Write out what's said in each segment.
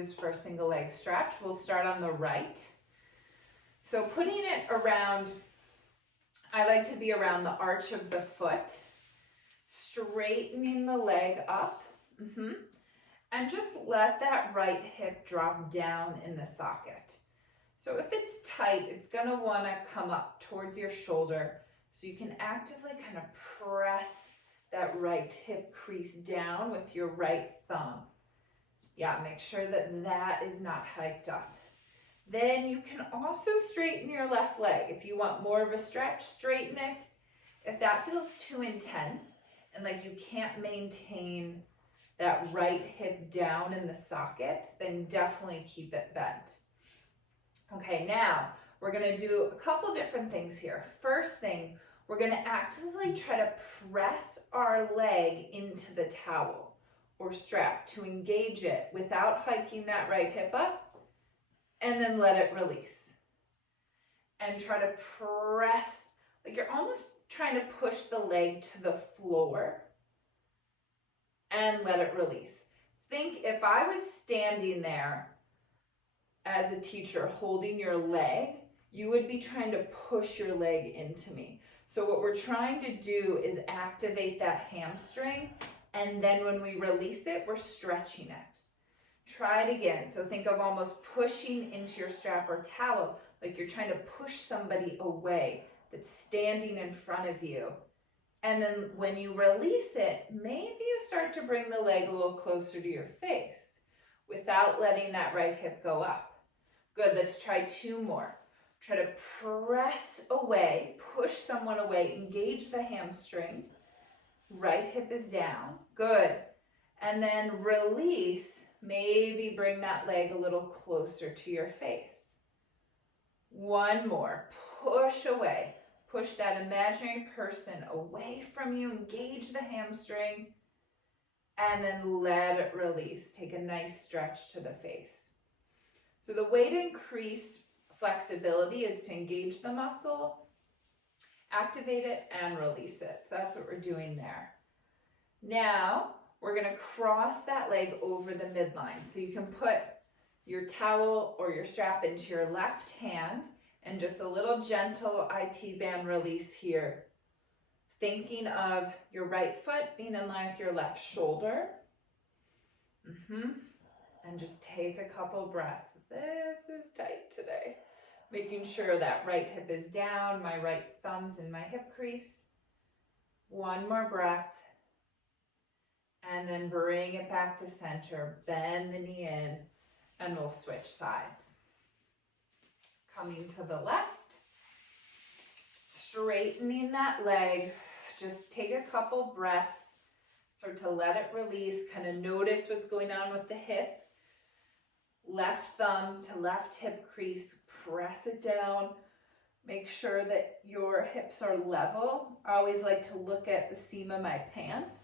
use for a single leg stretch. We'll start on the right. So putting it around, I like to be around the arch of the foot, straightening the leg up, and just let that right hip drop down in the socket. So if it's tight, it's gonna wanna come up towards your shoulder, so you can actively kind of press that right hip crease down with your right thumb. Yeah, make sure that that is not hiked up. Then you can also straighten your left leg. If you want more of a stretch, straighten it. If that feels too intense and like you can't maintain that right hip down in the socket, then definitely keep it bent. Okay, now we're gonna do a couple different things here. First thing, we're gonna actively try to press our leg into the towel or strap to engage it without hiking that right hip up, and then let it release. And try to press, like you're almost trying to push the leg to the floor and let it release. Think if I was standing there as a teacher holding your leg, you would be trying to push your leg into me. So what we're trying to do is activate that hamstring, and then when we release it, we're stretching it. Try it again. So think of almost pushing into your strap or towel, like you're trying to push somebody away that's standing in front of you. And then when you release it, maybe you start to bring the leg a little closer to your face without letting that right hip go up. Good, let's try two more. Try to press away, push someone away, engage the hamstring. Right hip is down. Good. And then release, maybe bring that leg a little closer to your face. One more. Push away. Push that imaginary person away from you. Engage the hamstring. And then let it release. Take a nice stretch to the face. So the way to increase flexibility is to engage the muscle, activate it, and release it. So that's what we're doing there. Now, we're gonna cross that leg over the midline. So you can put your towel or your strap into your left hand and just a little gentle IT band release here. Thinking of your right foot being in line with your left shoulder. And just take a couple breaths. This is tight today. Making sure that right hip is down, my right thumb's in my hip crease. One more breath. And then bring it back to center. Bend the knee in, and we'll switch sides. Coming to the left. Straightening that leg. Just take a couple breaths. Start to let it release. Kind of notice what's going on with the hip. Left thumb to left hip crease. Press it down. Make sure that your hips are level. I always like to look at the seam of my pants.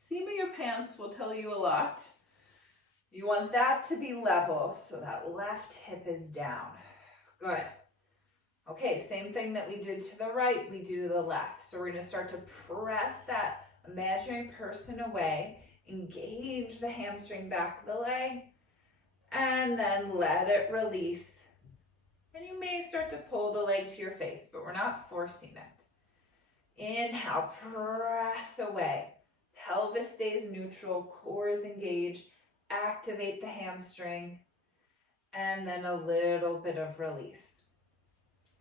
Seam of your pants will tell you a lot. You want that to be level, so that left hip is down. Good. Okay, same thing that we did to the right, we do to the left. So we're going to start to press that imaginary person away, engage the hamstring back of the leg, and then let it release. And you may start to pull the leg to your face, but we're not forcing it. Inhale, press away. Pelvis stays neutral, core is engaged. Activate the hamstring, and then a little bit of release.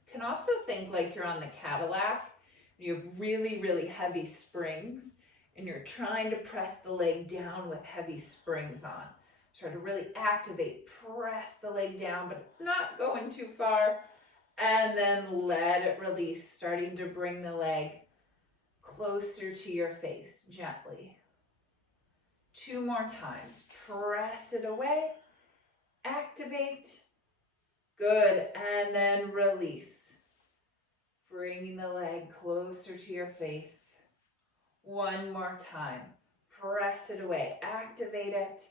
You can also think like you're on the Cadillac. You have really, really heavy springs, and you're trying to press the leg down with heavy springs on. Try to really activate, press the leg down, but it's not going too far. And then let it release, starting to bring the leg closer to your face, gently. Two more times. Press it away, activate. Good, and then release. Bringing the leg closer to your face. One more time. Press it away, activate it,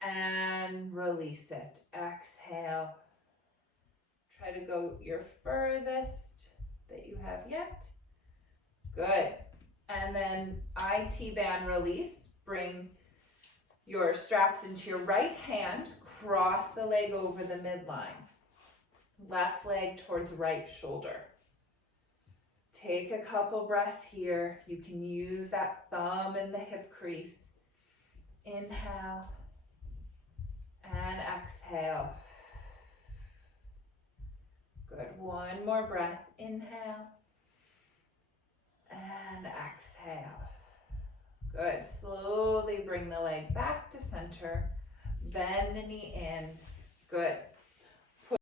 and release it. Exhale. Try to go your furthest that you have yet. Good. And then IT band release. Bring your straps into your right hand, cross the leg over the midline. Left leg towards right shoulder. Take a couple breaths here. You can use that thumb in the hip crease. Inhale and exhale. Good. One more breath. Inhale and exhale. Good. Slowly bring the leg back to center. Bend the knee in. Good.